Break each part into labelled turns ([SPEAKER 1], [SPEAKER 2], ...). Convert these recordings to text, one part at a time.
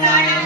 [SPEAKER 1] Glória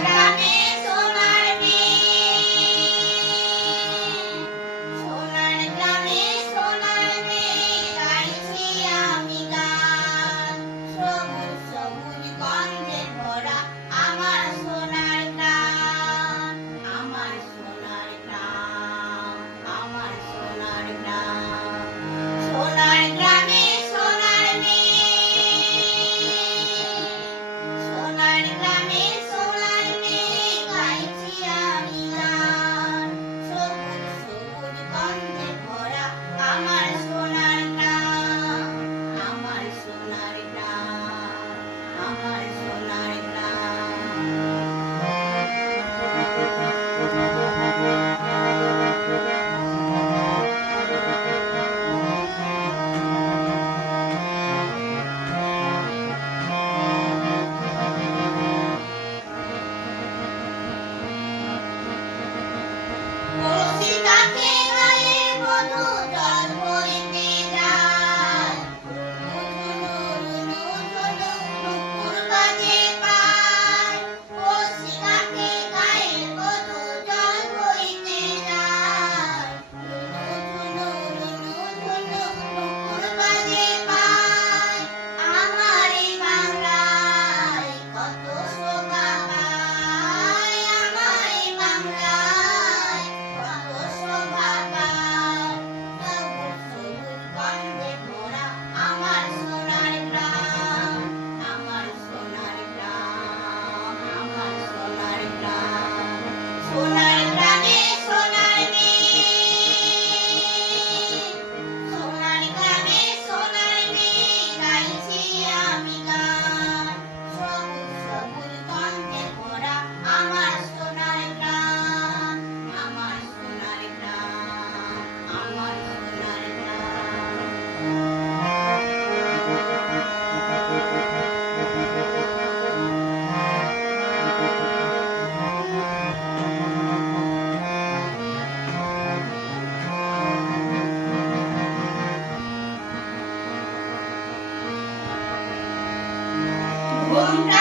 [SPEAKER 2] 我们。在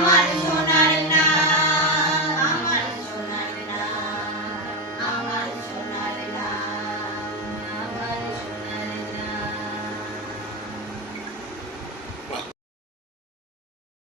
[SPEAKER 2] Amar